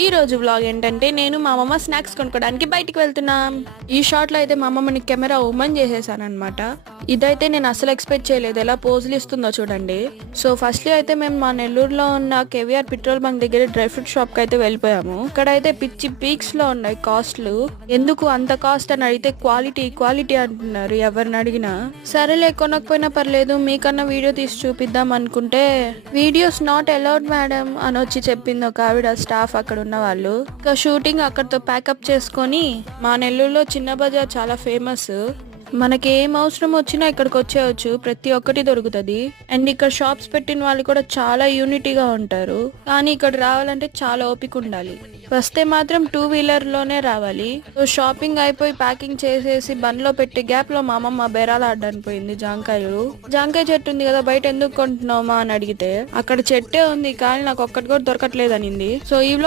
ఈ రోజు వ్లాగ్ ఏంటంటే నేను మా అమ్మమ్మ స్నాక్స్ కొనుక్కోడానికి బయటికి వెళ్తున్నాం. ఈ షాట్ లో అయితే మా అమ్మమ్మని కెమెరా ఓపెన్ చేసేసాను అనమాట. ఇదైతే నేను అసలు ఎక్స్పెక్ట్ చేయలేదు, ఎలా పోజులు ఇస్తుందో చూడండి. సో ఫస్ట్లీ అయితే మేము మా నెల్లూరులో ఉన్న కేవీఆర్ పెట్రోల్ బంక్ దగ్గర డ్రై ఫ్రూట్ షాప్ కి అయితే వెళ్ళిపోయాము. ఇక్కడ అయితే పిచ్చి పీక్స్ లో ఉన్నాయి కాస్ట్లు. ఎందుకు అంత కాస్ట్ అని అడిగితే క్వాలిటీ అంటున్నారు ఎవరిని అడిగినా. సరేలే కొనకపోయినా పర్లేదు, మీకన్నా వీడియో తీసి చూపిద్దాం అనుకుంటే వీడియోస్ నాట్ అలౌడ్ మేడం అని వచ్చి చెప్పింది ఒక ఆవిడ స్టాఫ్ అక్కడ ఉన్న వాళ్ళు. ఇంకా షూటింగ్ అక్కడతో ప్యాకప్ చేసుకొని మా నెల్లూరులో చిన్న బజార్ చాలా ఫేమస్. మనకి ఏం అవసరం వచ్చినా ఇక్కడికి వచ్చేయచ్చు, ప్రతి ఒక్కటి దొరుకుతుంది. అండ్ ఇక్కడ షాప్స్ పెట్టిన వాళ్ళు కూడా చాలా యూనిటీగా ఉంటారు. కానీ ఇక్కడ రావాలంటే చాలా ఓపిక ఉండాలి. వస్తే మాత్రం 2-వీలర్ లోనే రావాలి. సో షాపింగ్ అయిపోయి ప్యాకింగ్ చేసేసి బండ్లో పెట్టి గ్యాప్ లో మా అమ్మమ్మ బేరాలు ఆడడానికి పోయింది. జాంకాయ చెట్టు ఉంది కదా, బయట ఎందుకు కొంటున్నామా అని అడిగితే అక్కడ చెట్టే ఉంది కానీ నాకు ఒక్కటి కూడా దొరకట్లేదు అనింది. సో ఈ వ్లాగ్